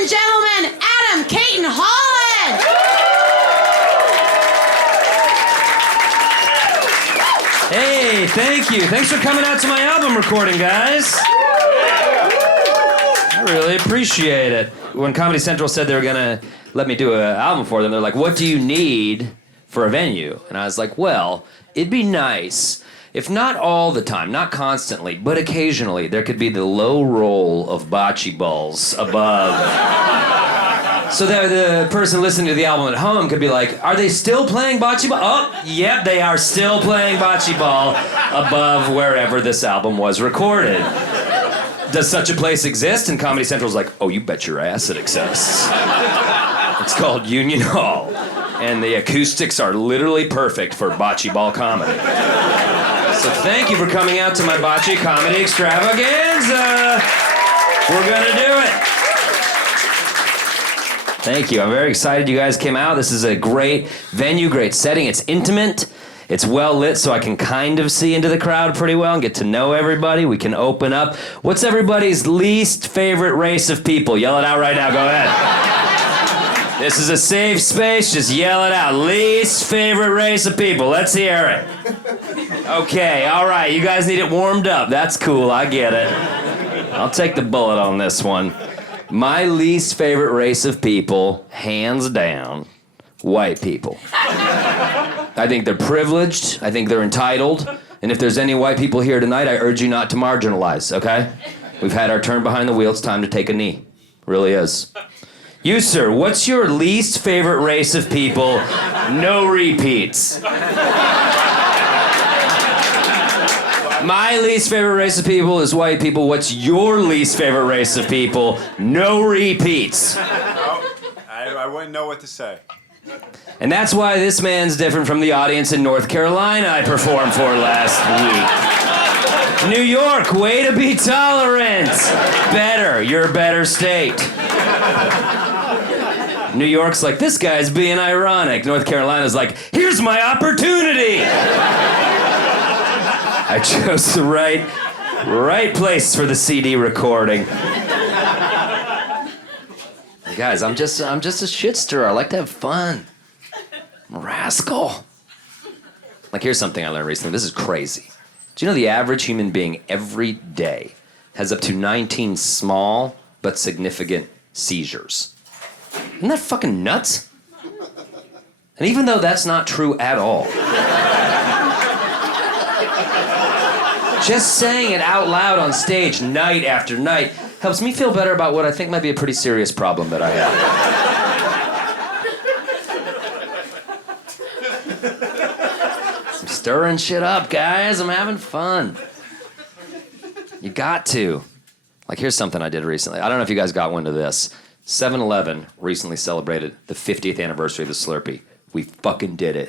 and gentlemen, Adam Cayton-Holland! Hey, thank you. Thanks for coming out to my album recording, guys. I really appreciate it. When Comedy Central said they were going to let me do an album for them, they're like, what do you need for a venue? And I was like, well, it'd be nice if not all the time, not constantly, but occasionally, there could be the low roll of bocce balls above. So that the person listening to the album at home could be like, are they still playing bocce ball? Oh, yep, they are still playing bocce ball above wherever this album was recorded. Does such a place exist? And Comedy Central's like, oh, you bet your ass it exists. It's called Union Hall. And the acoustics are literally perfect for bocce ball comedy. So thank you for coming out to my bocce comedy extravaganza. We're gonna do it. Thank you. I'm very excited you guys came out. This is a great venue, great setting. It's intimate. It's well lit, so I can kind of see into the crowd pretty well and get to know everybody. We can open up. What's everybody's least favorite race of people? Yell it out right now. Go ahead. This is a safe space. Just yell it out. Least favorite race of people. Let's hear it. Okay, all right. You guys need it warmed up. That's cool. I get it. I'll take the bullet on this one. My least favorite race of people, hands down, white people. I think they're privileged. I think they're entitled. And if there's any white people here tonight, I urge you not to marginalize, okay? We've had our turn behind the wheel. It's time to take a knee. It really is. You, sir, what's your least favorite race of people? No repeats. My least favorite race of people is white people. What's your least favorite race of people? No repeats. No, I wouldn't know what to say. And that's why this man's different from the audience in North Carolina I performed for last week. New York, way to be tolerant. Better, you're a better state. New York's like, this guy's being ironic. North Carolina's like, here's my opportunity. I chose the right place for the CD recording. Guys, I'm just a shitster. I like to have fun. I'm a rascal. Like, here's something I learned recently. This is crazy. Do you know the average human being every day has up to 19 small but significant seizures? Isn't that fucking nuts? And even though that's not true at all, just saying it out loud on stage night after night helps me feel better about what I think might be a pretty serious problem that I have. I'm stirring shit up, guys. I'm having fun. You got to. Like, here's something I did recently. I don't know if you guys got wind of this. 7-Eleven recently celebrated the 50th anniversary of the Slurpee. We fucking did it.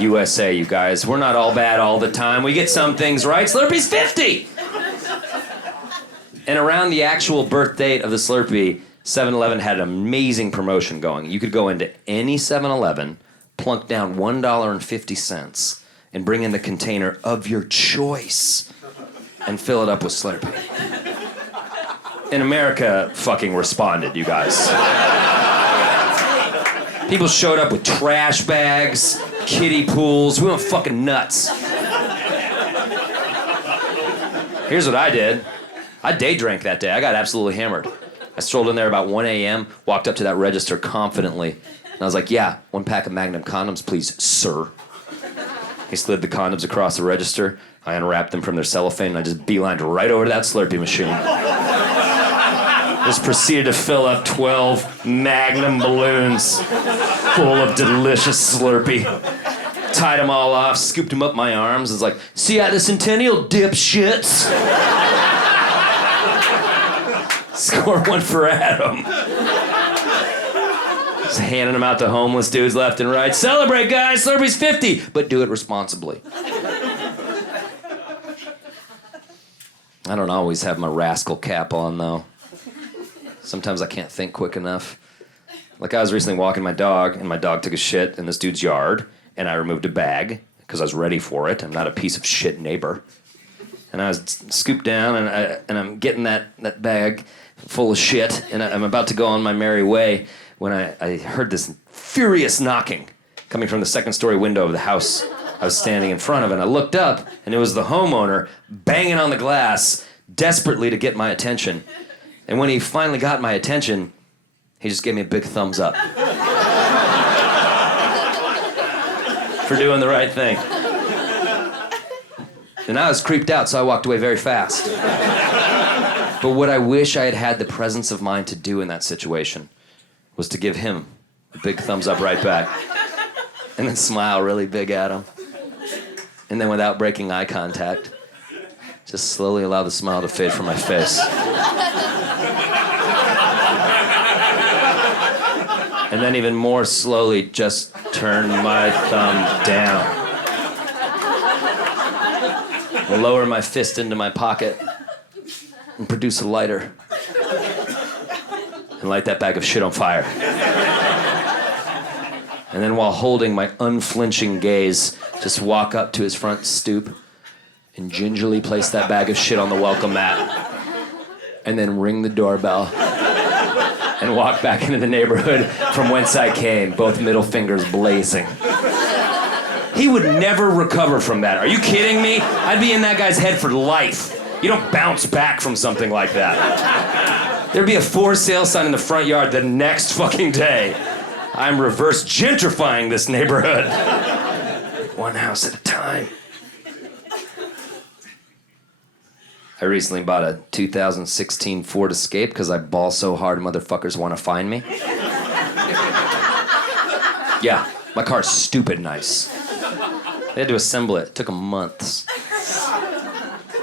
USA, you guys. We're not all bad all the time. We get some things right. Slurpee's 50! And around the actual birth date of the Slurpee, 7-Eleven had an amazing promotion going. You could go into any 7-Eleven, plunk down $1.50, and bring in the container of your choice and fill it up with Slurpee. And America fucking responded, you guys. People showed up with trash bags, kiddie pools. We went fucking nuts. Here's what I did. I day drank that day. I got absolutely hammered. I strolled in there about 1 a.m., walked up to that register confidently, and I was like, yeah, 1 pack of Magnum condoms, please, sir. He slid the condoms across the register. I unwrapped them from their cellophane, and I just beelined right over to that Slurpee machine. Just proceeded to fill up 12 Magnum balloons full of delicious Slurpee. Tied them all off, scooped them up my arms. Was like, see you at the Centennial, dipshits. Score one for Adam. Just handing them out to homeless dudes left and right. Celebrate, guys, Slurpee's 50, but do it responsibly. I don't always have my Rascal cap on, though. Sometimes I can't think quick enough. Like, I was recently walking my dog, and my dog took a shit in this dude's yard, and I removed a bag, because I was ready for it. I'm not a piece of shit neighbor. And I was scooped down, and I'm getting that bag, full of shit, and I'm about to go on my merry way when I heard this furious knocking coming from the second-story window of the house I was standing in front of, and I looked up, and it was the homeowner banging on the glass desperately to get my attention. And when he finally got my attention, he just gave me a big thumbs up for doing the right thing. And I was creeped out, so I walked away very fast. But what I wish I had had the presence of mind to do in that situation was to give him a big thumbs up right back, and then smile really big at him. And then without breaking eye contact, just slowly allow the smile to fade from my face. And then even more slowly, just turn my thumb down. Lower my fist into my pocket and produce a lighter. And light that bag of shit on fire. And then while holding my unflinching gaze, just walk up to his front stoop and gingerly place that bag of shit on the welcome mat. And then ring the doorbell and walk back into the neighborhood from whence I came, both middle fingers blazing. He would never recover from that. Are you kidding me? I'd be in that guy's head for life. You don't bounce back from something like that. There'd be a for sale sign in the front yard the next fucking day. I'm reverse gentrifying this neighborhood. One house at a time. I recently bought a 2016 Ford Escape because I ball so hard motherfuckers want to find me. Yeah, my car's stupid nice. They had to assemble it. It took them months.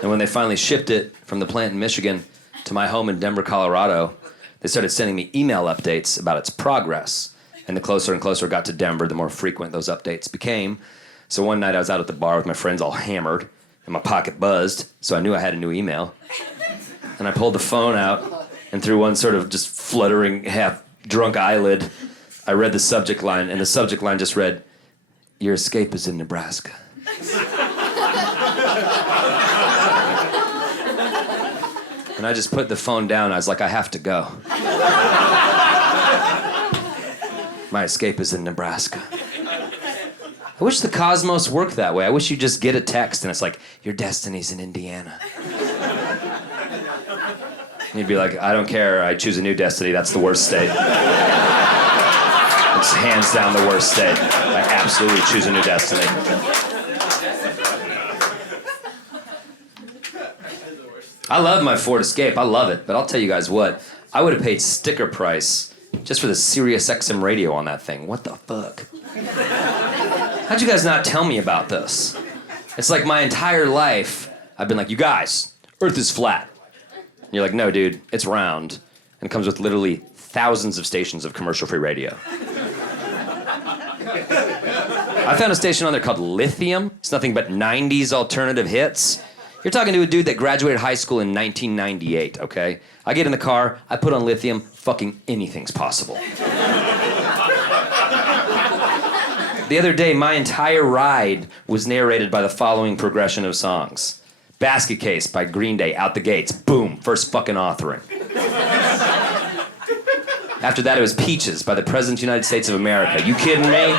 And when they finally shipped it from the plant in Michigan to my home in Denver, Colorado, they started sending me email updates about its progress. And the closer and closer it got to Denver, the more frequent those updates became. So one night I was out at the bar with my friends all hammered, and my pocket buzzed, so I knew I had a new email. And I pulled the phone out, and through one sort of just fluttering, half-drunk eyelid, I read the subject line, and the subject line just read, "Your escape is in Nebraska." And I just put the phone down. I was like, I have to go. My escape is in Nebraska. I wish the cosmos worked that way. I wish you just get a text and it's like, your destiny's in Indiana. And you'd be like, I don't care, I choose a new destiny, that's the worst state. It's hands down the worst state. I absolutely choose a new destiny. I love my Ford Escape, I love it, but I'll tell you guys what, I would have paid sticker price just for the Sirius XM radio on that thing. What the fuck? How'd you guys not tell me about this? It's like my entire life, I've been like, you guys, Earth is flat. And you're like, no, dude, it's round. And it comes with literally thousands of stations of commercial-free radio. I found a station on there called Lithium. It's nothing but 90s alternative hits. You're talking to a dude that graduated high school in 1998, okay? I get in the car, I put on Lithium, fucking anything's possible. The other day, my entire ride was narrated by the following progression of songs. Basket Case by Green Day, out the gates, boom, first fucking authoring. After that, it was Peaches by the President of the United States of America. You kidding me?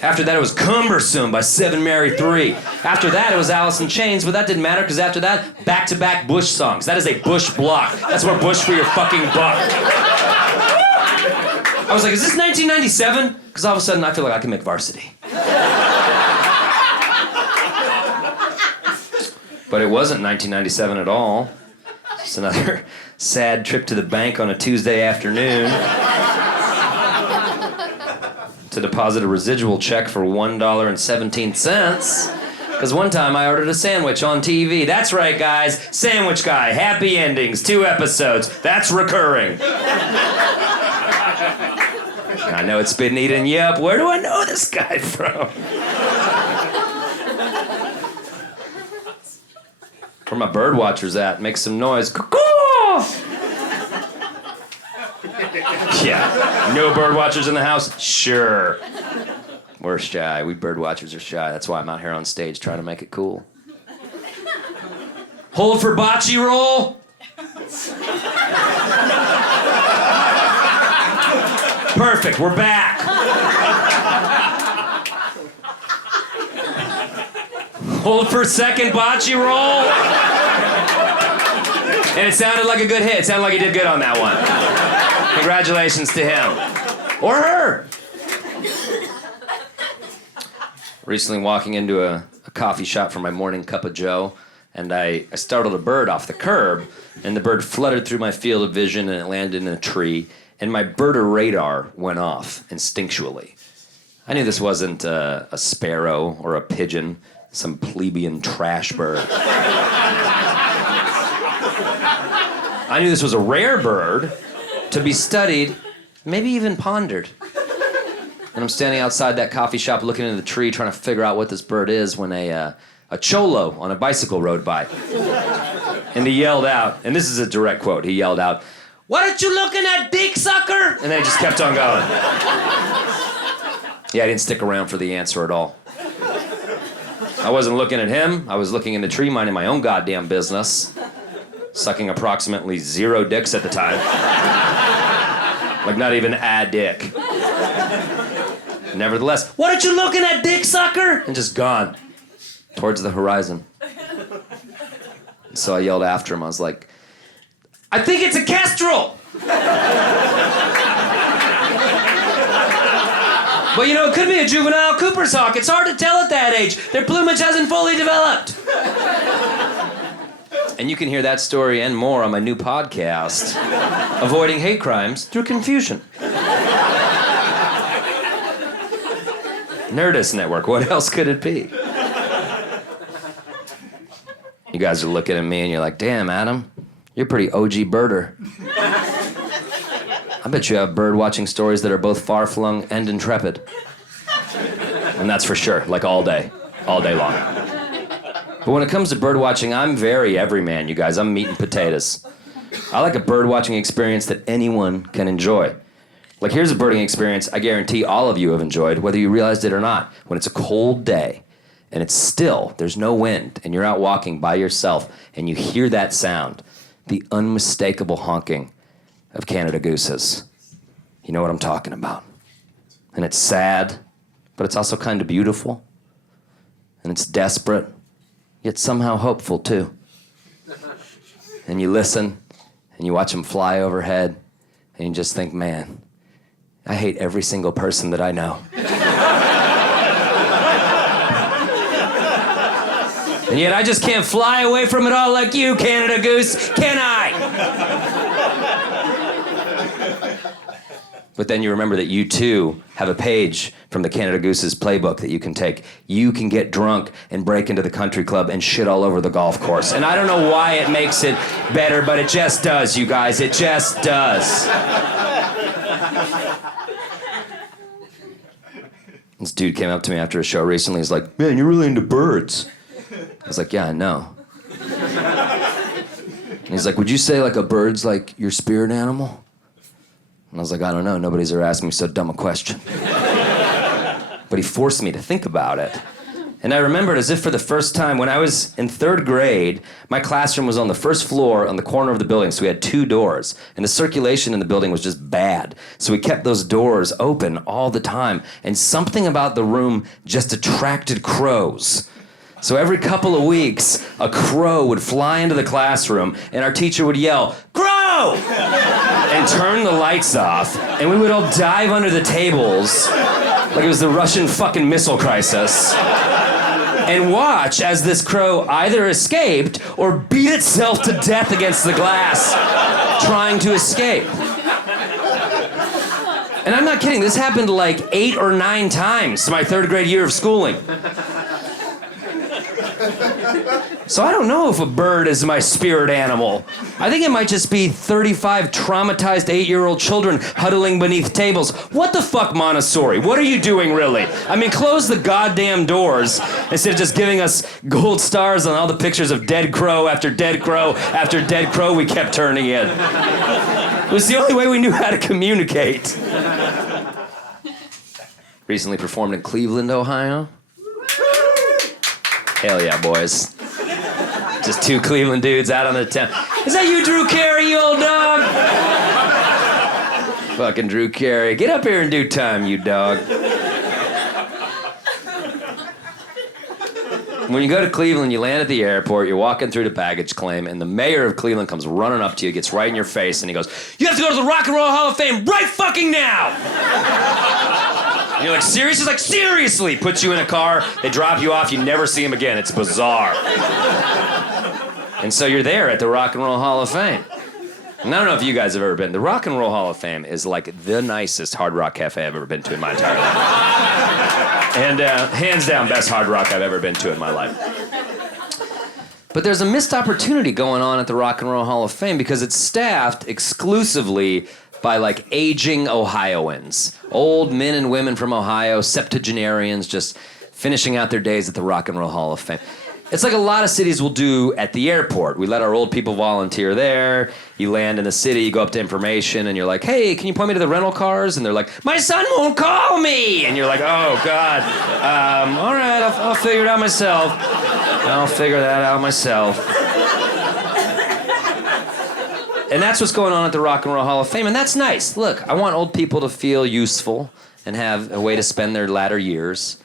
After that, it was Cumbersome by 7 Mary 3. After that, it was Alice in Chains, but that didn't matter because after that, back-to-back Bush songs. That is a Bush block. That's more Bush for your fucking buck. I was like, is this 1997? Because all of a sudden, I feel like I can make varsity. But it wasn't 1997 at all. It's another sad trip to the bank on a Tuesday afternoon to deposit a residual check for $1.17. Because one time I ordered a sandwich on TV. That's right, guys. Sandwich Guy. Happy endings. 2 episodes. That's recurring. I know it's been eating you up. Where do I know this guy from? Where my bird watchers at? Make some noise. Cuckoo! Yeah. No bird watchers in the house? Sure. We're shy. We bird watchers are shy. That's why I'm out here on stage trying to make it cool. Hold for bocce roll. Perfect, we're back. Hold for a second, bocce roll. And it sounded like a good hit. It sounded like he did good on that one. Congratulations to him. Or her. Recently walking into a coffee shop for my morning cup of joe, and I startled a bird off the curb, and the bird fluttered through my field of vision, and it landed in a tree, and my birder radar went off instinctually. I knew this wasn't a sparrow or a pigeon, some plebeian trash bird. I knew this was a rare bird to be studied, maybe even pondered. And I'm standing outside that coffee shop looking into the tree trying to figure out what this bird is when a cholo on a bicycle rode by. And he yelled out, and this is a direct quote, he yelled out, "What are you looking at, dick sucker?" And then he just kept on going. Yeah, I didn't stick around for the answer at all. I wasn't looking at him, I was looking in the tree minding my own goddamn business, sucking approximately 0 dicks at the time. Like not even a dick. Nevertheless, "What are you looking at, dick sucker?" And just gone towards the horizon. And so I yelled after him. I was like, "I think it's a kestrel." But you know, it could be a juvenile Cooper's hawk. It's hard to tell at that age. Their plumage hasn't fully developed. And you can hear that story and more on my new podcast, Avoiding Hate Crimes Through Confusion. Nerdist Network, what else could it be? You guys are looking at me and you're like, "Damn, Adam, you're pretty OG birder." I bet you have bird watching stories that are both far-flung and intrepid. And that's for sure, like all day long. But when it comes to bird watching, I'm very everyman, you guys. I'm meat and potatoes. I like a bird watching experience that anyone can enjoy. Like, here's a birding experience I guarantee all of you have enjoyed, whether you realized it or not. When it's a cold day, and it's still, there's no wind, and you're out walking by yourself, and you hear that sound, the unmistakable honking of Canada gooses. You know what I'm talking about. And it's sad, but it's also kind of beautiful. And it's desperate, yet somehow hopeful, too. And you listen, and you watch them fly overhead, and you just think, man, I hate every single person that I know. And yet I just can't fly away from it all like you, Canada Goose, can I? But then you remember that you too have a page from the Canada Goose's playbook that you can take. You can get drunk and break into the country club and shit all over the golf course. And I don't know why it makes it better, but it just does, you guys. It just does. This dude came up to me after a show recently. He's like, "Man, you're really into birds." I was like, "Yeah, I know." And he's like, "Would you say like a bird's like your spirit animal?" And I was like, "I don't know. Nobody's ever asked me so dumb a question." But he forced me to think about it. And I remembered as if for the first time, when I was in 3rd grade, my classroom was on the first floor on the corner of the building, so we had 2 doors. And the circulation in the building was just bad. So we kept those doors open all the time. And something about the room just attracted crows. So every couple of weeks, a crow would fly into the classroom, and our teacher would yell, "Crow!" and turn the lights off, and we would all dive under the tables like it was the Russian fucking missile crisis, and watch as this crow either escaped or beat itself to death against the glass, trying to escape. And I'm not kidding, this happened like 8 or 9 times my 3rd grade year of schooling. So I don't know if a bird is my spirit animal. I think it might just be 35 traumatized 8-year-old children huddling beneath tables. What the fuck, Montessori? What are you doing, really? I mean, close the goddamn doors instead of just giving us gold stars on all the pictures of dead crow after dead crow after dead crow we kept turning in. It was the only way we knew how to communicate. Recently performed in Cleveland, Ohio. Hell yeah, boys. Just 2 Cleveland dudes out on the town. Is that you, Drew Carey, you old dog? Fucking Drew Carey. Get up here in due time, you dog. When you go to Cleveland, you land at the airport, you're walking through the baggage claim, and the mayor of Cleveland comes running up to you, gets right in your face, and he goes, "You have to go to the Rock and Roll Hall of Fame right fucking now!" And you're like, "Serious?" He's like, "Seriously!" Puts you in a car, they drop you off, you never see him again. It's bizarre. And so you're there at the Rock and Roll Hall of Fame. And I don't know if you guys have ever been. The Rock and Roll Hall of Fame is like the nicest Hard Rock cafe I've ever been to in my entire life. And hands down, best hard rock I've ever been to in my life. But there's a missed opportunity going on at the Rock and Roll Hall of Fame because it's staffed exclusively by like aging Ohioans. Old men and women from Ohio, septuagenarians, just finishing out their days at the Rock and Roll Hall of Fame. It's like a lot of cities will do at the airport. We let our old people volunteer there. You land in the city, you go up to information, and you're like, "Hey, can you point me to the rental cars?" And they're like, "My son won't call me!" And you're like, "Oh, God. All right, I'll figure it out myself. I'll figure that out myself." And that's what's going on at the Rock and Roll Hall of Fame, and that's nice. Look, I want old people to feel useful and have a way to spend their latter years.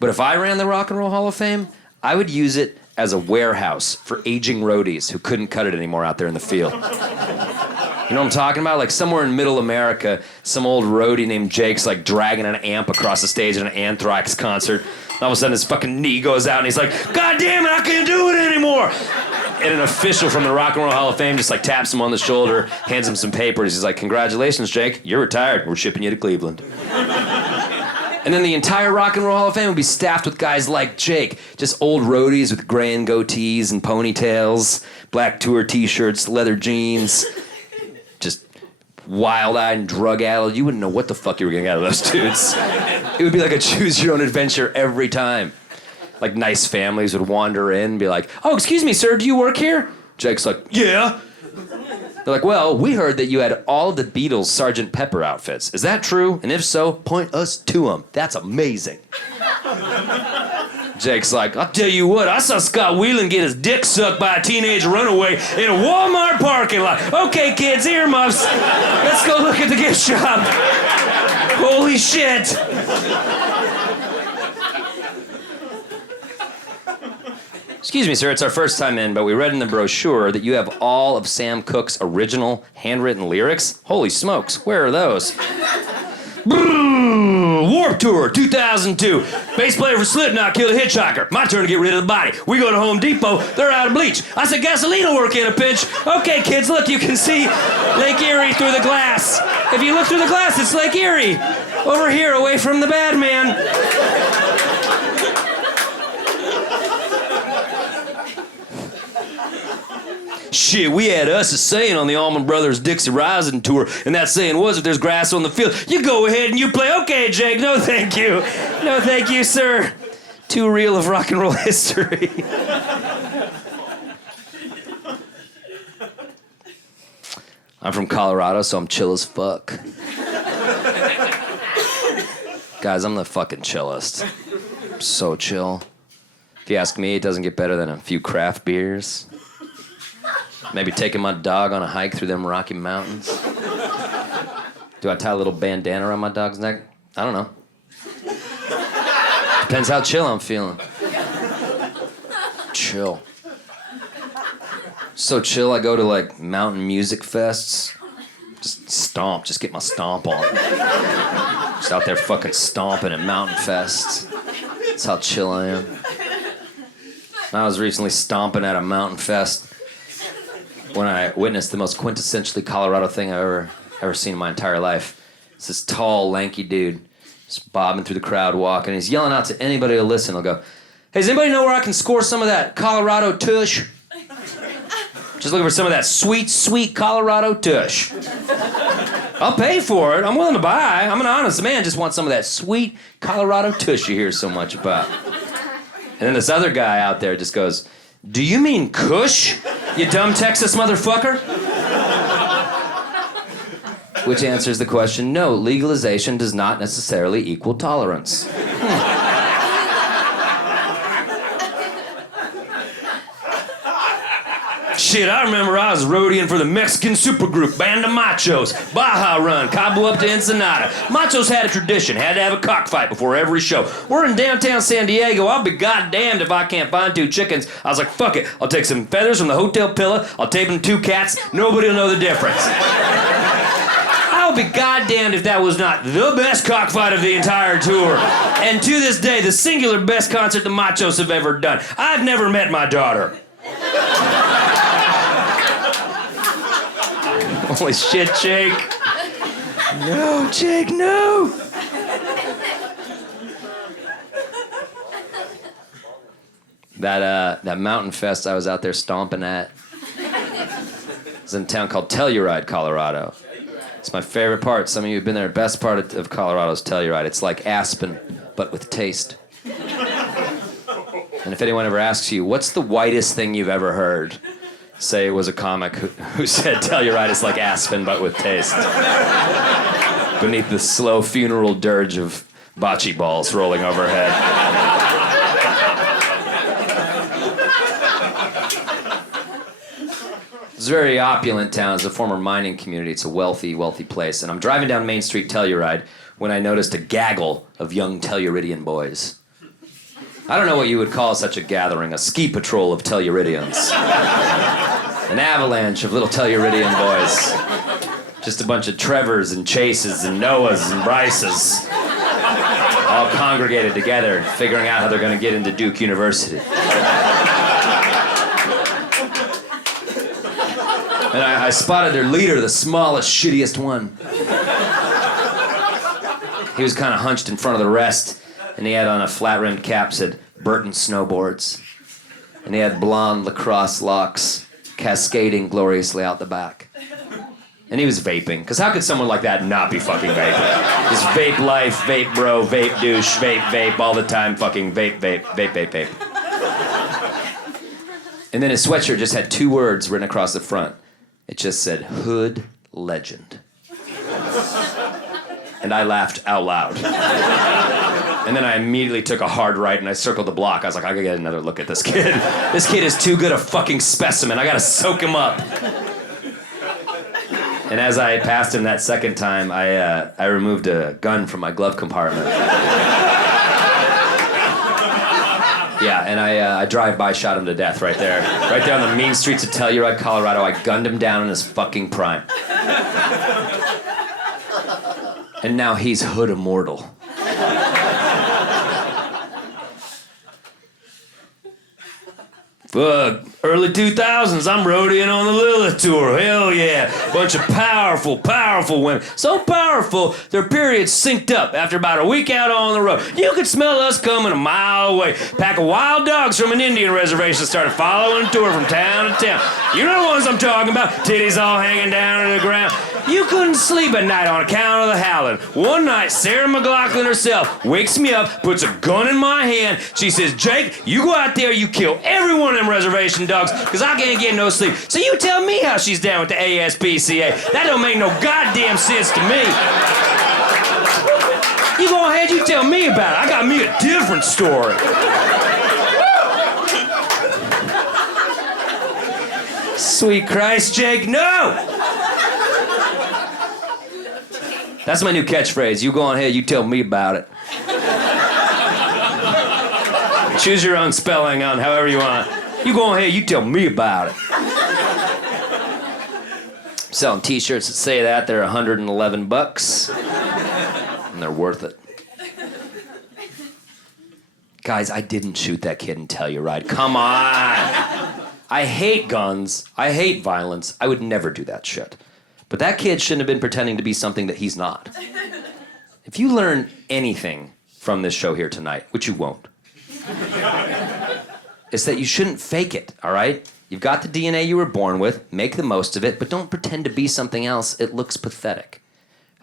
But if I ran the Rock and Roll Hall of Fame, I would use it as a warehouse for aging roadies who couldn't cut it anymore out there in the field. You know what I'm talking about? Like somewhere in middle America, some old roadie named Jake's like dragging an amp across the stage at an Anthrax concert. All of a sudden his fucking knee goes out and he's like, "God damn it, I can't do it anymore." And an official from the Rock and Roll Hall of Fame just like taps him on the shoulder, hands him some papers. He's like, "Congratulations, Jake, you're retired. We're shipping you to Cleveland." And then the entire Rock and Roll Hall of Fame would be staffed with guys like Jake, just old roadies with gray and goatees and ponytails, black tour t-shirts, leather jeans, just wild-eyed and drug-addled. You wouldn't know what the fuck you were getting out of those dudes. It would be like a choose-your-own-adventure every time. Like nice families would wander in and be like, "Oh, excuse me, sir, do you work here?" Jake's like, "Yeah." They're like, "Well, we heard that you had all of the Beatles' Sgt. Pepper outfits. Is that true? And if so, point us to them. That's amazing." Jake's like, "I'll tell you what, I saw Scott Weiland get his dick sucked by a teenage runaway in a Walmart parking lot. Okay, kids, earmuffs. Let's go look at the gift shop. Holy shit." "Excuse me, sir, it's our first time in, but we read in the brochure that you have all of Sam Cooke's original handwritten lyrics. Holy smokes, where are those?" "Warped Tour 2002. Bass player for Slipknot killed a hitchhiker. My turn to get rid of the body. We go to Home Depot. They're out of bleach. I said gasoline will work in a pinch. Okay, kids, look, you can see Lake Erie through the glass. If you look through the glass, it's Lake Erie. Over here, away from the bad man." "Shit, we had us a saying on the Allman Brothers Dixie Rising tour, and that saying was, if there's grass on the field, you go ahead and you play." "Okay, Jake, no thank you. No thank you, sir." Too real of rock and roll history. I'm from Colorado, so I'm chill as fuck. Guys, I'm the fucking chillest. I'm so chill. If you ask me, it doesn't get better than a few craft beers. Maybe taking my dog on a hike through them Rocky Mountains. Do I tie a little bandana around my dog's neck? I don't know. Depends how chill I'm feeling. Chill. So chill, I go to like mountain music fests. Just stomp, just get my stomp on. Just out there fucking stomping at mountain fests. That's how chill I am. I was recently stomping at a mountain fest when I witnessed the most quintessentially Colorado thing I've ever seen in my entire life. It's this tall, lanky dude just bobbing through the crowd, walking. He's yelling out to anybody who'll listen. He'll go, "Hey, does anybody know where I can score some of that Colorado tush? Just looking for some of that sweet, sweet Colorado tush. I'll pay for it. I'm willing to buy. I'm an honest man. Just want some of that sweet Colorado tush you hear so much about." And then this other guy out there just goes, "Do you mean Kush, you dumb Texas motherfucker?" Which answers the question, no, legalization does not necessarily equal tolerance. Shit, shit, I remember I was roadieing for the Mexican supergroup, Band of Machos, Baja Run, Cabo up to Ensenada. Machos had a tradition, had to have a cockfight before every show. We're in downtown San Diego, I'll be goddamned if I can't find 2 chickens. I was like, fuck it, I'll take some feathers from the hotel pillow, I'll tape them 2 cats, nobody will know the difference. I'll be goddamned if that was not the best cockfight of the entire tour. And to this day, the singular best concert the Machos have ever done. I've never met my daughter. Holy shit, Jake. No, Jake, no. That Mountain Fest I was out there stomping at. It's in a town called Telluride, Colorado. It's my favorite part. Some of you have been there. Best part of Colorado is Telluride. It's like Aspen, but with taste. And if anyone ever asks you, what's the whitest thing you've ever heard? Say it was a comic who said Telluride is like Aspen, but with taste. Beneath the slow funeral dirge of bocce balls rolling overhead. It's a very opulent town. It's a former mining community. It's a wealthy, wealthy place. And I'm driving down Main Street, Telluride, when I noticed a gaggle of young Telluridian boys. I don't know what you would call such a gathering, a ski patrol of Telluridians. An avalanche of little Telluridian boys. Just a bunch of Trevors and Chases and Noahs and Bryces. All congregated together, figuring out how they're going to get into Duke University. And I spotted their leader, the smallest, shittiest one. He was kind of hunched in front of the rest, and he had on a flat-rimmed cap, said, Burton Snowboards. And he had blonde lacrosse locks cascading gloriously out the back. And he was vaping, because how could someone like that not be fucking vaping? Just vape life, vape bro, vape douche, vape all the time, fucking vape. And then his sweatshirt just had 2 words written across the front. It just said, Hood Legend. And I laughed out loud. And then I immediately took a hard right and I circled the block. I was like, I gotta get another look at this kid. This kid is too good a fucking specimen. I gotta soak him up. And as I passed him that second time, I removed a gun from my glove compartment. Yeah, and I drive-by shot him to death right there. Right there on the mean streets of Telluride, Colorado. I gunned him down in his fucking prime. And now he's hood immortal. Fuck, early 2000s, I'm roadieing on the Lilith tour. Hell yeah. Bunch of powerful women. So powerful, their periods synced up after about a week out on the road. You could smell us coming a mile away. Pack of wild dogs from an Indian reservation started following the tour from town to town. You know the ones I'm talking about. Titties all hanging down to the ground. You couldn't sleep at night on account of the howling. One night, Sarah McLachlan herself wakes me up, puts a gun in my hand. She says, Jake, you go out there, you kill every one of them reservation dogs, because I can't get no sleep. So you tell me how she's down with the ASPCA. That don't make no goddamn sense to me. You go ahead, you tell me about it. I got me a different story. Sweet Christ, Jake, no! That's my new catchphrase. You go on ahead, you tell me about it. Choose your own spelling on however you want. You go ahead, you tell me about it. I'm selling t-shirts that say that. They're $111. And they're worth it. Guys, I didn't shoot that kid in Telluride. Come on. I hate guns. I hate violence. I would never do that shit. But that kid shouldn't have been pretending to be something that he's not. If you learn anything from this show here tonight, which you won't, it's that you shouldn't fake it, all right? You've got the DNA you were born with, make the most of it, but don't pretend to be something else. It looks pathetic.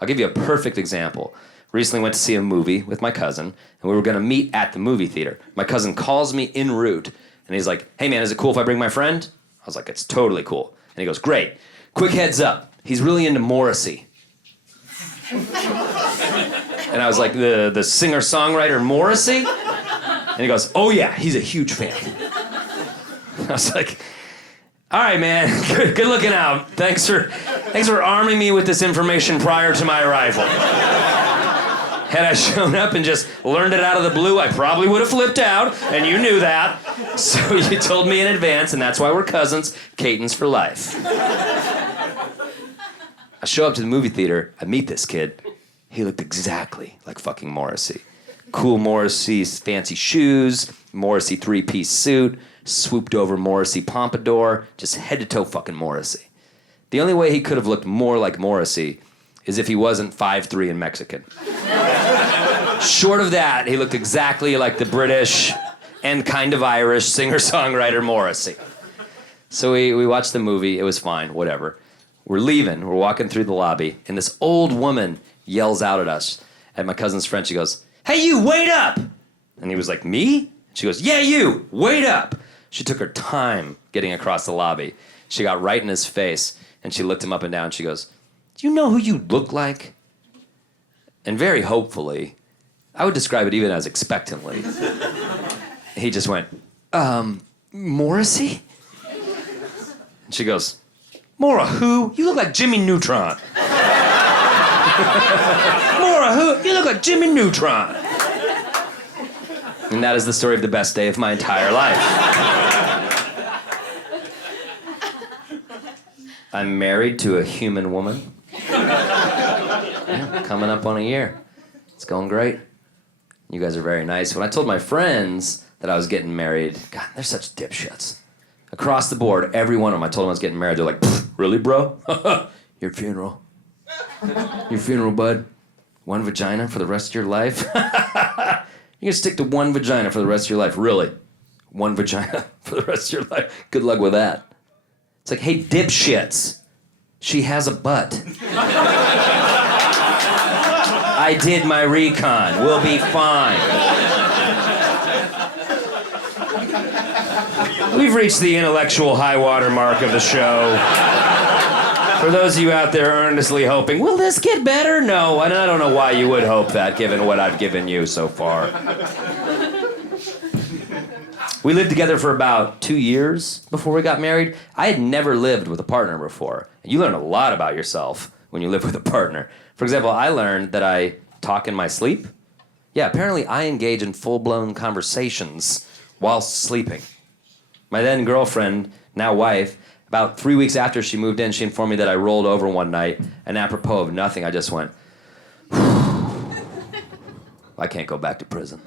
I'll give you a perfect example. Recently went to see a movie with my cousin, and we were gonna meet at the movie theater. My cousin calls me en route, and he's like, hey man, is it cool if I bring my friend? I was like, it's totally cool. And he goes, great. Quick heads up, he's really into Morrissey. And I was like, the singer-songwriter Morrissey? And he goes, oh yeah, he's a huge fan. I was like, All right, man. Good looking out. Thanks for arming me with this information prior to my arrival. Had I shown up and just learned it out of the blue, I probably would have flipped out, and you knew that. So you told me in advance, and that's why we're cousins. Cayton's for life. I show up to the movie theater. I meet this kid. He looked exactly like fucking Morrissey. Cool Morrissey's fancy shoes, Morrissey three-piece suit, swooped over Morrissey pompadour, just head to toe fucking Morrissey. The only way he could have looked more like Morrissey is if he wasn't 5'3" and Mexican. Short of that, he looked exactly like the British and kind of Irish singer-songwriter Morrissey. So we watched the movie. It was fine, whatever. We're leaving. We're walking through the lobby, and this old woman yells out at us. At my cousin's friend, she goes, "Hey, you, wait up!" And he was like, "Me?" She goes, "Yeah, you, wait up!" She took her time getting across the lobby. She got right in his face, and she looked him up and down. She goes, "Do you know who you look like?" And very hopefully, I would describe it even as expectantly, he just went, Morrissey? And she goes, "Mora who? You look like Jimmy Neutron." "Mora who? You look like Jimmy Neutron." And that is the story of the best day of my entire life. I'm married to a human woman. Yeah, coming up on a year. It's going great. You guys are very nice. When I told my friends that I was getting married, God, they're such dipshits. Across the board, every one of them, I told them I was getting married, they're like, "Really, bro? Your funeral. Your funeral, bud. One vagina for the rest of your life? You're gonna stick to one vagina for the rest of your life, really? One vagina for the rest of your life? Good luck with that." It's like, hey, dipshits, she has a butt. I did my recon. We'll be fine. We've reached the intellectual high water mark of the show. For those of you out there earnestly hoping, will this get better? No, and I don't know why you would hope that, given what I've given you so far. We lived together for about 2 years before we got married. I had never lived with a partner before. You learn a lot about yourself when you live with a partner. For example, I learned that I talk in my sleep. Yeah, apparently I engage in full-blown conversations while sleeping. My then girlfriend, now wife, about 3 weeks after she moved in, she informed me that I rolled over one night, and apropos of nothing, I just went, I can't go back to prison.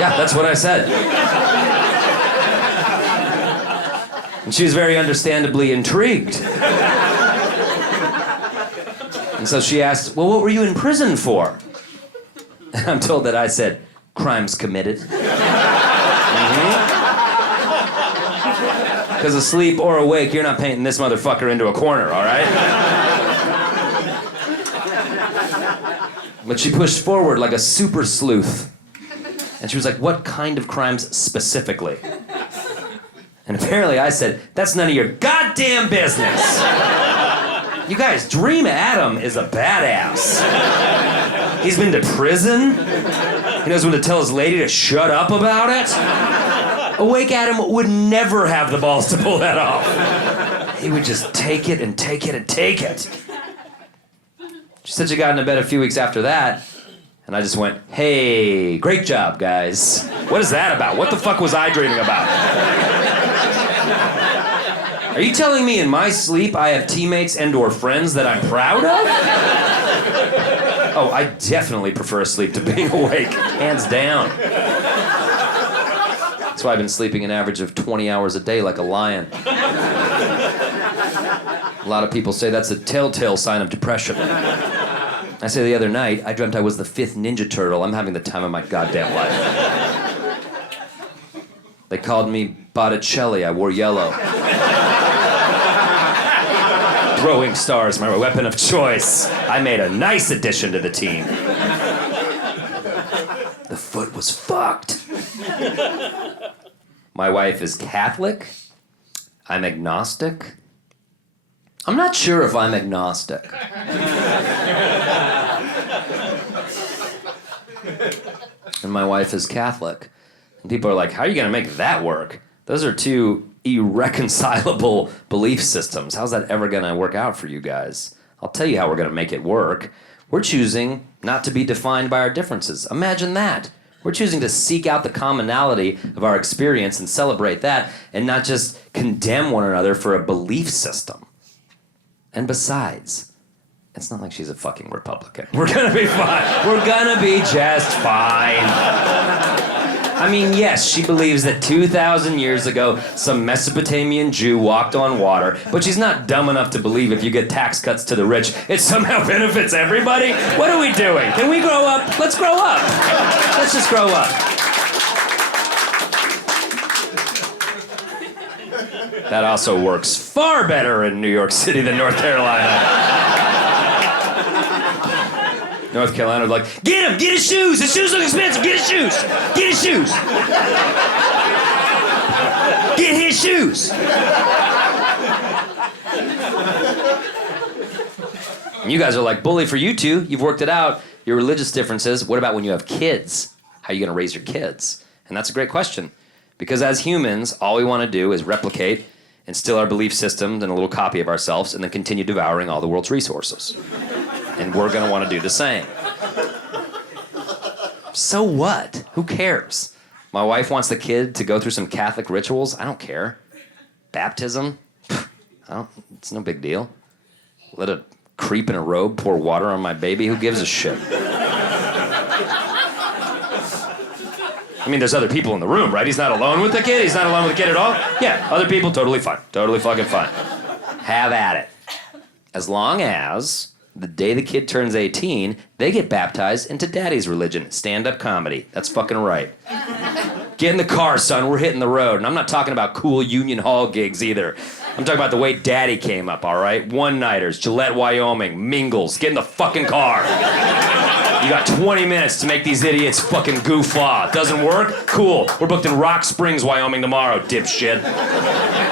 Yeah, that's what I said. And she was very understandably intrigued. And so she asked, "Well, what were you in prison for?" And I'm told that I said, "Crimes committed." Because asleep or awake, you're not painting this motherfucker into a corner, all right? But she pushed forward like a super sleuth. And she was like, "What kind of crimes specifically?" And apparently I said, "That's none of your goddamn business." You guys, Dream Adam is a badass. He's been to prison. He knows when to tell his lady to shut up about it. Awake Adam would never have the balls to pull that off. He would just take it and take it and take it. She said she got into bed a few weeks after that, and I just went, "Hey, great job, guys. What is that about? What the fuck was I dreaming about?" Are you telling me in my sleep I have teammates and/or friends that I'm proud of? Oh, I definitely prefer sleep to being awake, hands down. That's why I've been sleeping an average of 20 hours a day like a lion. A lot of people say that's a telltale sign of depression. I say the other night, I dreamt I was the 5th Ninja Turtle. I'm having the time of my goddamn life. They called me Botticelli. I wore yellow. Throwing stars, my weapon of choice. I made a nice addition to the team. The foot was fucked. My wife is Catholic. I'm agnostic. I'm not sure if I'm agnostic. And my wife is Catholic. And people are like, "How are you going to make that work?" Those are two irreconcilable belief systems. How's that ever going to work out for you guys? I'll tell you how we're going to make it work. We're choosing not to be defined by our differences. Imagine that. We're choosing to seek out the commonality of our experience and celebrate that, and not just condemn one another for a belief system. And besides, it's not like she's a fucking Republican. We're gonna be fine. We're gonna be just fine. I mean, yes, she believes that 2,000 years ago, some Mesopotamian Jew walked on water, but she's not dumb enough to believe if you get tax cuts to the rich, it somehow benefits everybody. What are we doing? Can we grow up? Let's grow up. Let's just grow up. That also works far better in New York City than North Carolina. North Carolina was like, get him, get his shoes look expensive, get his shoes, get his shoes. And you guys are like, bully for you two, you've worked it out, your religious differences. What about when you have kids? How are you gonna raise your kids? And that's a great question, because as humans, all we wanna do is replicate, instill our belief systems and a little copy of ourselves, and then continue devouring all the world's resources. And we're gonna wanna do the same. So what? Who cares? My wife wants the kid to go through some Catholic rituals. I don't care. Baptism? It's no big deal. Let a creep in a robe pour water on my baby. Who gives a shit? I mean, there's other people in the room, right? He's not alone with the kid? He's not alone with the kid at all? Yeah, other people, totally fine. Totally fucking fine. Have at it. As long as the day the kid turns 18, they get baptized into daddy's religion, stand-up comedy. That's fucking right. Get in the car, son, we're hitting the road. And I'm not talking about cool Union Hall gigs either. I'm talking about the way daddy came up, all right? One-nighters, Gillette, Wyoming, mingles. Get in the fucking car. You got 20 minutes to make these idiots fucking goof off. Doesn't work? Cool. We're booked in Rock Springs, Wyoming tomorrow, dipshit.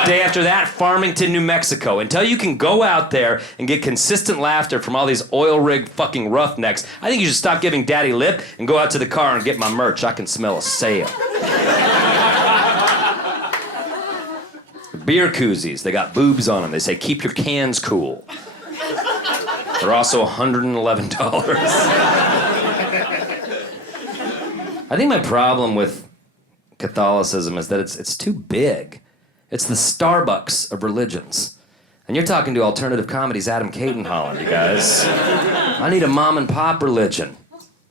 Day after that, Farmington, New Mexico. Until you can go out there and get consistent laughter from all these oil rig fucking roughnecks, I think you should stop giving daddy lip and go out to the car and get my merch. I can smell a sale. Beer koozies, they got boobs on them. They say, keep your cans cool. They're also $111. I think my problem with Catholicism is that it's too big. It's the Starbucks of religions. And you're talking to Alternative Comedy's Adam Cayton-Holland, you guys. I need a mom and pop religion.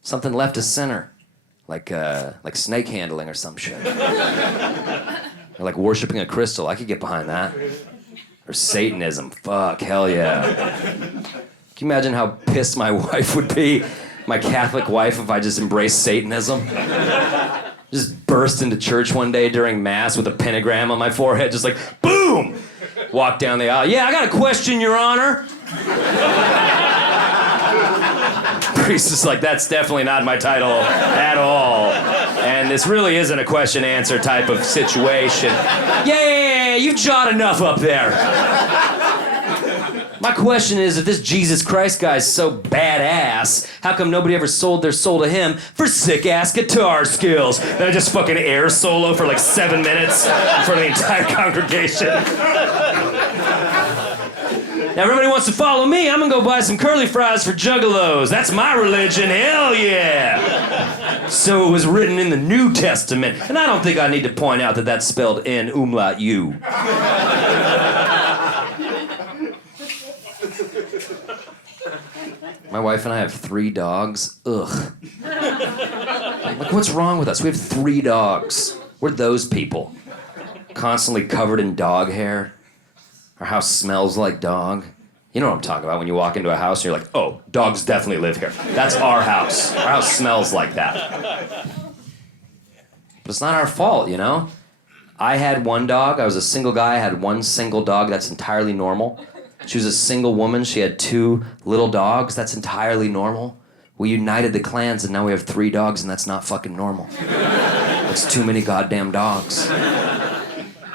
Something left of center. Like snake handling or some shit. Or like worshiping a crystal. I could get behind that. Or Satanism. Fuck, hell yeah. Can you imagine how pissed my wife would be, my Catholic wife, if I just embraced Satanism? Just burst into church one day during Mass with a pentagram on my forehead, just like, boom! Walk down the aisle. Yeah, I got a question, Your Honor. Priest is like, that's definitely not my title at all. And this really isn't a question-answer type of situation. Yeah, you've jawed enough up there. My question is, if this Jesus Christ guy's so badass, how come nobody ever sold their soul to him for sick-ass guitar skills? Then I just fucking air solo for like 7 minutes in front of the entire congregation. Now everybody wants to follow me, I'm gonna go buy some curly fries for juggalos. That's my religion, hell yeah! So it was written in the New Testament, and I don't think I need to point out that that's spelled N umlaut U. My wife and I have 3 dogs. Ugh. Like, what's wrong with us? We have 3 dogs. We're those people. Constantly covered in dog hair. Our house smells like dog. You know what I'm talking about when you walk into a house and you're like, oh, dogs definitely live here. That's our house. Our house smells like that. But it's not our fault, you know? I had 1 dog. I was a single guy. I had 1 single dog. That's entirely normal. She was a single woman. She had 2 little dogs. That's entirely normal. We united the clans and now we have 3 dogs and that's not fucking normal. That's too many goddamn dogs.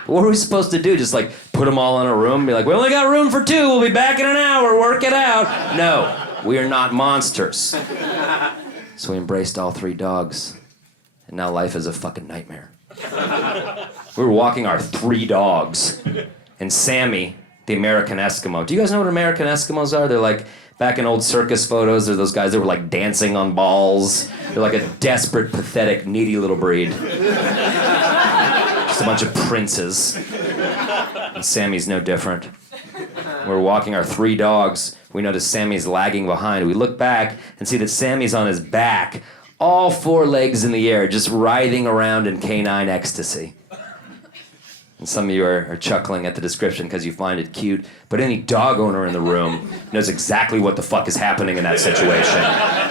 What are we supposed to do? Just like put them all in a room and be like, we only got room for 2. We'll be back in an hour. Work it out. No, we are not monsters. So we embraced all 3 dogs. And now life is a fucking nightmare. We were walking our 3 dogs, and Sammy, the American Eskimo. Do you guys know what American Eskimos are? They're like, back in old circus photos, they're those guys that were like dancing on balls. They're like a desperate, pathetic, needy little breed. Just a bunch of princes. And Sammy's no different. We're walking our 3 dogs. We notice Sammy's lagging behind. We look back and see that Sammy's on his back, all 4 legs in the air, just writhing around in canine ecstasy. And some of you are chuckling at the description because you find it cute, but any dog owner in the room knows exactly what the fuck is happening in that situation.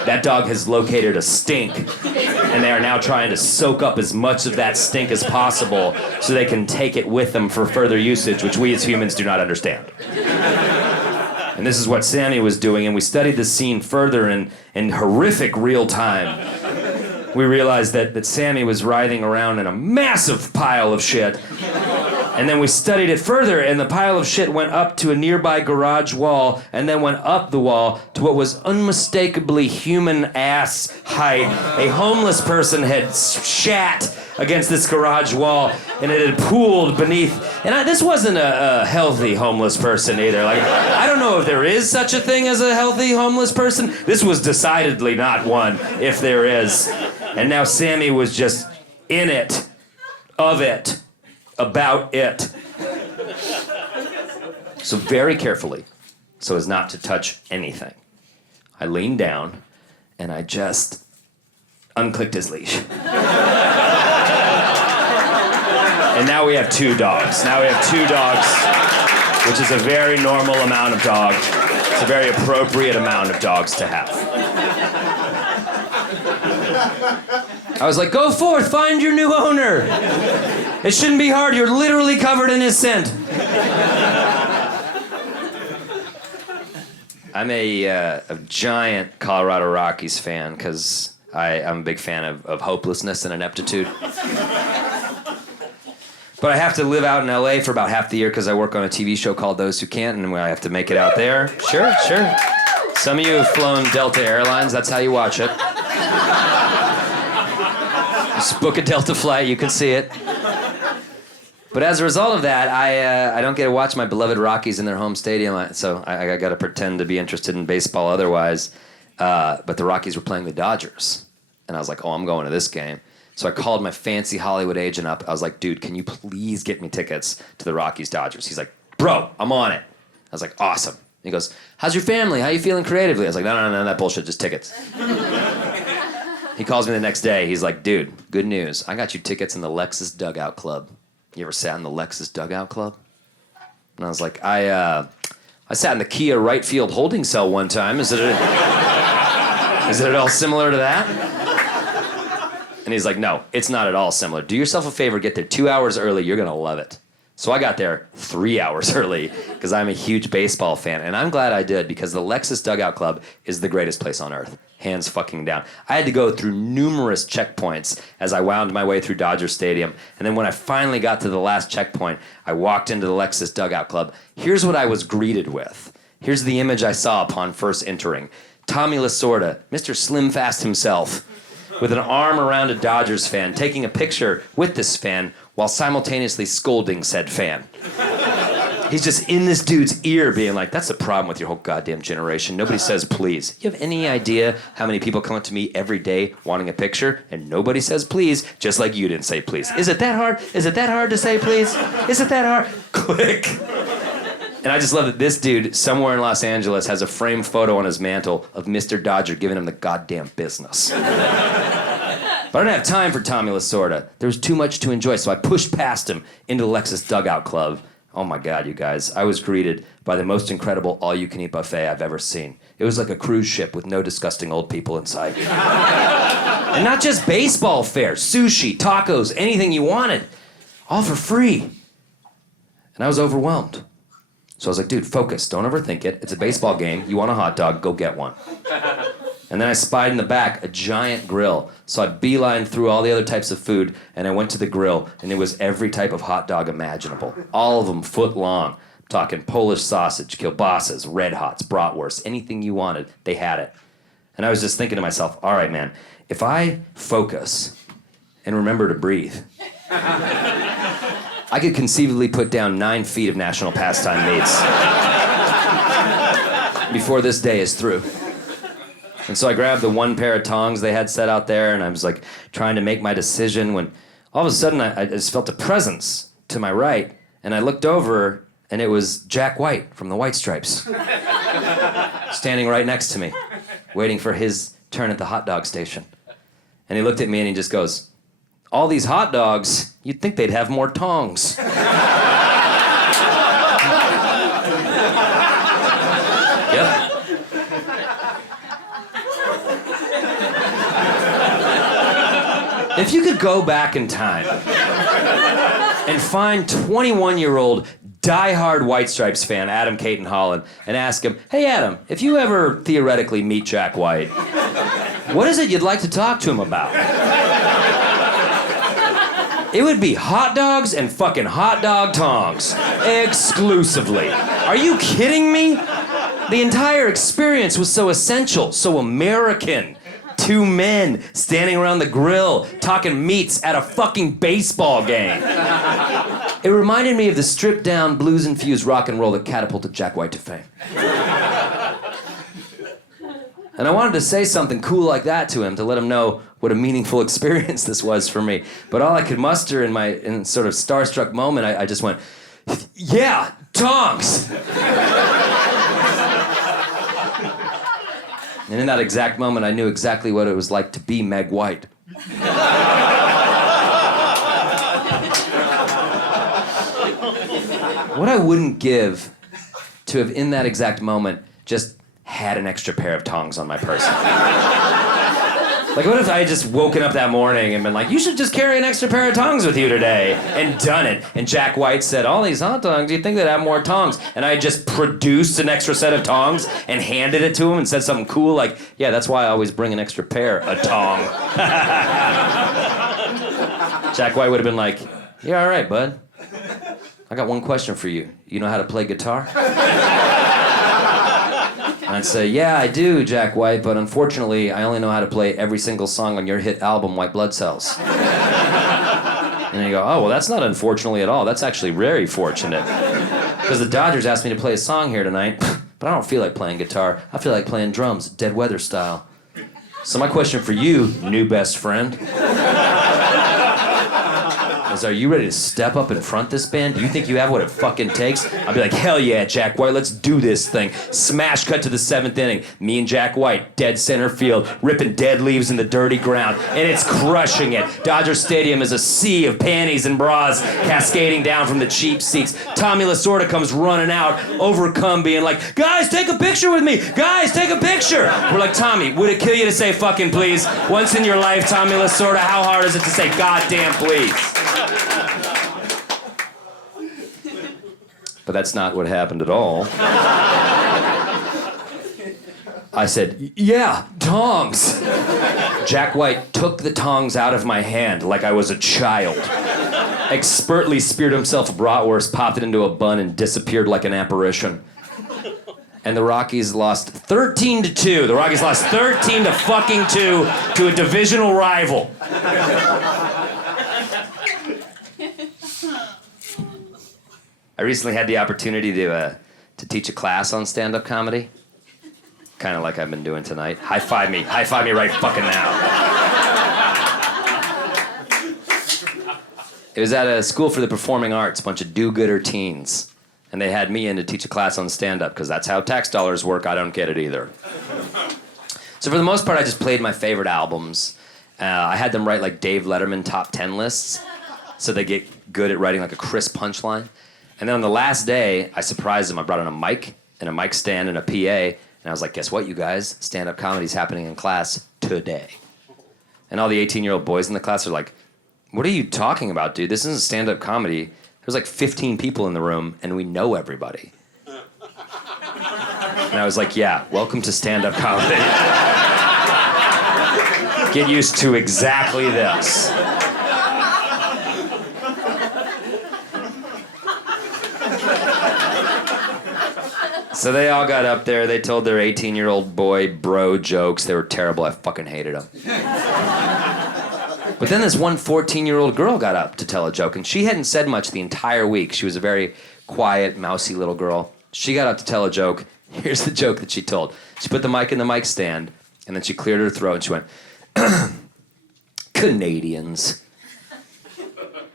That dog has located a stink, and they are now trying to soak up as much of that stink as possible so they can take it with them for further usage, which we as humans do not understand. And this is what Sammy was doing, and we studied the scene further in horrific real time. We realized that Sammy was writhing around in a massive pile of shit. And then we studied it further, and the pile of shit went up to a nearby garage wall, and then went up the wall to what was unmistakably human ass height. A homeless person had shat against this garage wall, and it had pooled beneath. And this wasn't a healthy homeless person either. Like, I don't know if there is such a thing as a healthy homeless person. This was decidedly not one, if there is. And now Sammy was just in it, of it, about it. So very carefully, so as not to touch anything, I leaned down and I just unclicked his leash. And now we have 2 dogs. Now we have 2 dogs, which is a very normal amount of dog. It's a very appropriate amount of dogs to have. I was like, go forth, find your new owner. It shouldn't be hard, you're literally covered in his scent. I'm a giant Colorado Rockies fan because I'm a big fan of hopelessness and ineptitude. But I have to live out in LA for about half the year because I work on a TV show called Those Who Can't, and I have to make it out there. Sure. Some of you have flown Delta Airlines, that's how you watch it. Just book a Delta flight, you can see it. But as a result of that, I don't get to watch my beloved Rockies in their home stadium, so I got to pretend to be interested in baseball otherwise. But the Rockies were playing the Dodgers, and I was like, oh, I'm going to this game. So I called my fancy Hollywood agent up. I was like, dude, can you please get me tickets to the Rockies-Dodgers? He's like, bro, I'm on it. I was like, awesome. He goes, how's your family? How you feeling creatively? I was like, no, that bullshit, just tickets. He calls me the next day. He's like, dude, good news. I got you tickets in the Lexus Dugout Club. You ever sat in the Lexus Dugout Club? And I was like, I sat in the Kia right field holding cell one time. Is it at all similar to that? And he's like, no, it's not at all similar. Do yourself a favor, get there 2 hours early. You're going to love it. So I got there 3 hours early because I'm a huge baseball fan. And I'm glad I did because the Lexus Dugout Club is the greatest place on earth. Hands fucking down. I had to go through numerous checkpoints as I wound my way through Dodger Stadium. And then when I finally got to the last checkpoint, I walked into the Lexus Dugout Club. Here's what I was greeted with. Here's the image I saw upon first entering. Tommy Lasorda, Mr. Slim Fast himself, with an arm around a Dodgers fan, taking a picture with this fan while simultaneously scolding said fan. He's just in this dude's ear being like, that's the problem with your whole goddamn generation. Nobody says please. You have any idea how many people come up to me every day wanting a picture and nobody says please, just like you didn't say please? Is it that hard? Is it that hard to say please? Is it that hard? Click. And I just love that this dude somewhere in Los Angeles has a framed photo on his mantle of Mr. Dodger giving him the goddamn business. But I didn't have time for Tommy Lasorda. There was too much to enjoy, so I pushed past him into the Lexus Dugout Club. Oh my God, you guys. I was greeted by the most incredible all-you-can-eat buffet I've ever seen. It was like a cruise ship with no disgusting old people inside. And not just baseball fare, sushi, tacos, anything you wanted. All for free. And I was overwhelmed. So I was like, dude, focus. Don't overthink it. It's a baseball game. You want a hot dog, go get one. And then I spied in the back a giant grill. So I beelined through all the other types of food, and I went to the grill, and it was every type of hot dog imaginable. All of them foot long. I'm talking Polish sausage, kielbasas, Red Hots, bratwurst, anything you wanted, they had it. And I was just thinking to myself, all right, man, if I focus and remember to breathe, I could conceivably put down 9 feet of national pastime meats before this day is through. And so I grabbed the one pair of tongs they had set out there, and I was like trying to make my decision when all of a sudden I just felt a presence to my right, and I looked over, and it was Jack White from the White Stripes standing right next to me, waiting for his turn at the hot dog station. And he looked at me and he just goes, "All these hot dogs, you'd think they'd have more tongs." Yep. If you could go back in time and find 21-year-old diehard White Stripes fan Adam Cayton-Holland and ask him, "Hey Adam, if you ever theoretically meet Jack White, what is it you'd like to talk to him about?" It would be hot dogs and fucking hot dog tongs. Exclusively. Are you kidding me? The entire experience was so essential, so American. 2 men standing around the grill talking meats at a fucking baseball game. It reminded me of the stripped-down, blues-infused rock and roll that catapulted Jack White to fame. And I wanted to say something cool like that to him to let him know what a meaningful experience this was for me. But all I could muster in sort of starstruck moment, I just went, "Yeah, tongs!" And in that exact moment, I knew exactly what it was like to be Meg White. What I wouldn't give to have, in that exact moment, just had an extra pair of tongs on my person. Like, what if I had just woken up that morning and been like, "You should just carry an extra pair of tongs with you today," and done it. And Jack White said, "All these hot dogs, you'd think they'd have more tongs." And I had just produced an extra set of tongs and handed it to him and said something cool like, "Yeah, that's why I always bring an extra pair, a tong." Jack White would have been like, "Yeah, all right, bud. I got one question for you. You know how to play guitar?" And I'd say, "Yeah, I do, Jack White, but unfortunately, I only know how to play every single song on your hit album, White Blood Cells." And he'd go, "Oh, well, that's not unfortunately at all. That's actually very fortunate. Because the Dodgers asked me to play a song here tonight, but I don't feel like playing guitar. I feel like playing drums, Dead Weather style. So my question for you, new best friend, is, are you ready to step up and front this band? Do you think you have what it fucking takes?" I'd be like, "Hell yeah, Jack White, let's do this thing." Smash cut to the 7th inning. Me and Jack White, dead center field, ripping dead leaves in the dirty ground. And it's crushing it. Dodger Stadium is a sea of panties and bras cascading down from the cheap seats. Tommy Lasorda comes running out, overcome, being like, "Guys, take a picture with me. Guys, take a picture." We're like, "Tommy, would it kill you to say fucking please? Once in your life, Tommy Lasorda, how hard is it to say goddamn please?" But that's not what happened at all. I said, "Yeah, tongs." Jack White took the tongs out of my hand like I was a child, expertly speared himself a bratwurst, popped it into a bun, and disappeared like an apparition. And the Rockies lost 13-2. The Rockies lost 13-2 to a divisional rival. I recently had the opportunity to teach a class on stand-up comedy, kind of like I've been doing tonight. High five me right fucking now. It was at a school for the performing arts, a bunch of do-gooder teens, and they had me in to teach a class on stand-up because that's how tax dollars work. I don't get it either. So for the most part, I just played my favorite albums. I had them write like Dave Letterman top 10 lists, so they get good at writing like a crisp punchline. And then on the last day, I surprised them. I brought in a mic and a mic stand and a PA. And I was like, "Guess what, you guys? Stand-up comedy's happening in class today." And all the 18-year-old boys in the class are like, "What are you talking about, dude? This isn't stand-up comedy. There's like 15 people in the room, and we know everybody." And I was like, "Yeah, welcome to stand-up comedy. Get used to exactly this." So they all got up there. They told their 18-year-old boy bro jokes. They were terrible. I fucking hated them. But then this one 14-year-old girl got up to tell a joke, and she hadn't said much the entire week. She was a very quiet, mousy little girl. She got up to tell a joke. Here's the joke that she told. She put the mic in the mic stand, and then she cleared her throat, and she went, Canadians.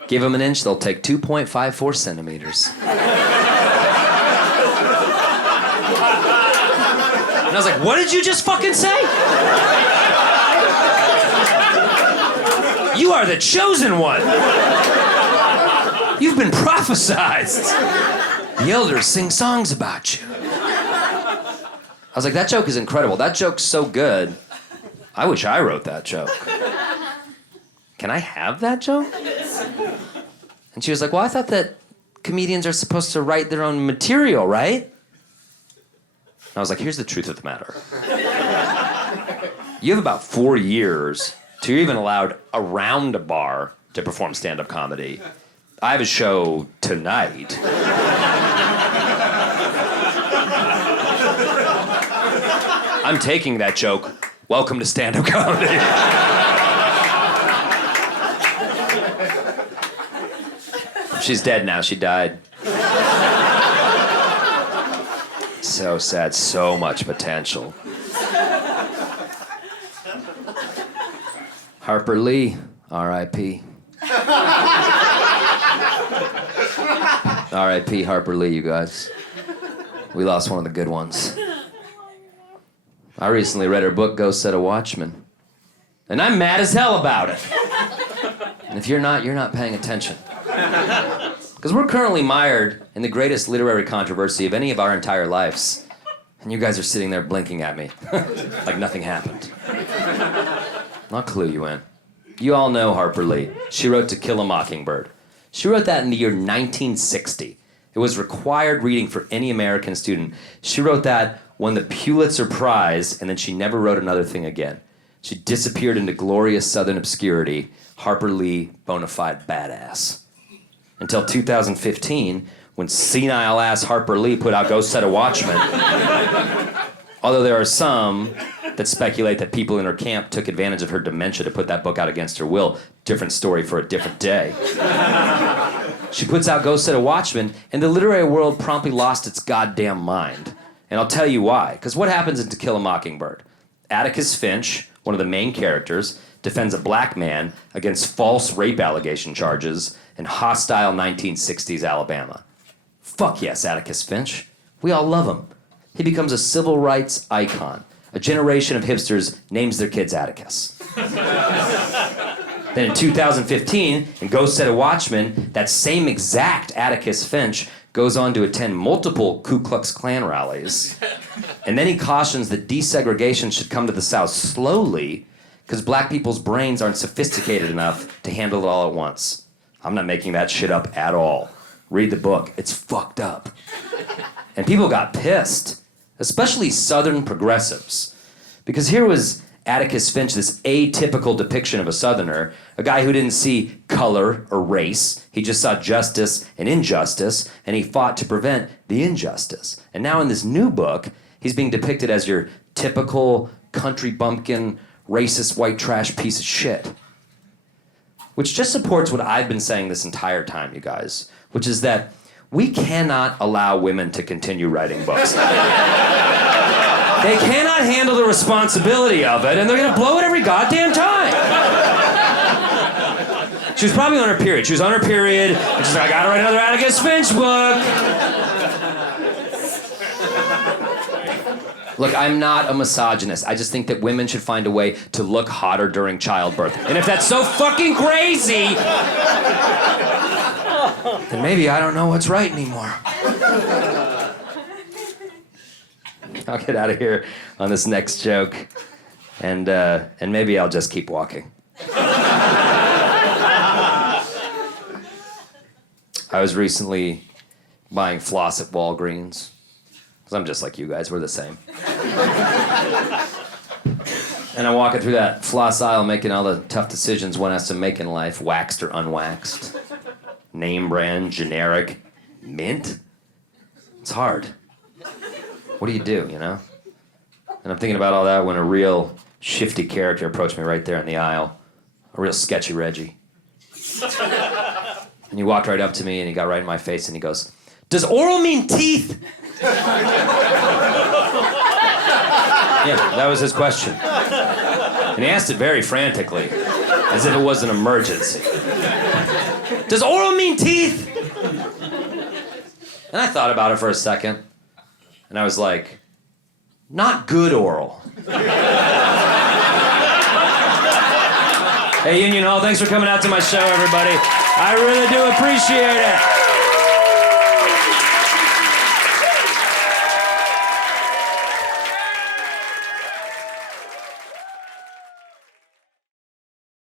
Give them an inch, they'll take 2.54 centimeters. And I was like, what did you just fucking say? You are the chosen one. You've been prophesized. The elders sing songs about you. I was like, that joke is incredible. That joke's so good. I wish I wrote that joke. Can I have that joke? And she was like, well, I thought that comedians are supposed to write their own material, right? And I was like, here's the truth of the matter. You have about 4 years till you're even allowed around a bar to perform stand-up comedy. I have a show tonight. I'm taking that joke. Welcome to stand-up comedy. She's dead now. She died. So sad. So much potential. Harper Lee, R.I.P. R.I.P. Harper Lee, you guys. We lost one of the good ones. I recently read her book, Ghost Set a Watchman. And I'm mad as hell about it. And if you're not paying attention. Because we're currently mired in the greatest literary controversy of any of our entire lives. And you guys are sitting there blinking at me like nothing happened. I'll clue you in. You all know Harper Lee. She wrote To Kill a Mockingbird. She wrote that in the year 1960. It was required reading for any American student. She wrote that, won the Pulitzer Prize, and then she never wrote another thing again. She disappeared into glorious Southern obscurity. Harper Lee, bona fide badass. Until 2015, when senile-ass Harper Lee put out Ghost Set a Watchman. Although there are some that speculate that people in her camp took advantage of her dementia to put that book out against her will. Different story for a different day. She puts out Ghost Set a Watchman, and the literary world promptly lost its goddamn mind. And I'll tell you why. Because what happens in To Kill a Mockingbird? Atticus Finch, one of the main characters, defends a black man against false rape allegation charges in hostile 1960s Alabama. Fuck yes, Atticus Finch. We all love him. He becomes a civil rights icon. A generation of hipsters names their kids Atticus. Then in 2015, in Ghost Set a Watchman, that same exact Atticus Finch goes on to attend multiple Ku Klux Klan rallies. And then he cautions that desegregation should come to the South slowly because black people's brains aren't sophisticated enough to handle it all at once. I'm not making that shit up at all. Read the book. It's fucked up. And people got pissed, especially Southern progressives. Because here was Atticus Finch, this atypical depiction of a Southerner, a guy who didn't see color or race. He just saw justice and injustice, and he fought to prevent the injustice. And now in this new book, he's being depicted as your typical country bumpkin, racist white trash piece of shit. Which just supports what I've been saying this entire time, you guys, which is that we cannot allow women to continue writing books. They cannot handle the responsibility of it, and they're gonna blow it every goddamn time. She was probably on her period. She was on her period, and she's like, I gotta write another Atticus Finch book. Look, I'm not a misogynist. I just think that women should find a way to look hotter during childbirth. And if that's so fucking crazy, then maybe I don't know what's right anymore. I'll get out of here on this next joke, and maybe I'll just keep walking. I was recently buying floss at Walgreens. Because I'm just like you guys, we're the same. And I'm walking through that floss aisle making all the tough decisions one has to make in life, waxed or unwaxed. Name brand, generic, mint. It's hard. What do you do, you know? And I'm thinking about all that when a real shifty character approached me right there in the aisle. A real sketchy Reggie. And he walked right up to me and he got right in my face and he goes, "Does oral mean teeth?" Yeah, that was his question. And he asked it very frantically, as if it was an emergency. "Does oral mean teeth?" And I thought about it for a second. And I was like, "Not good oral." Hey, Union Hall, thanks for coming out to my show, everybody. I really do appreciate it.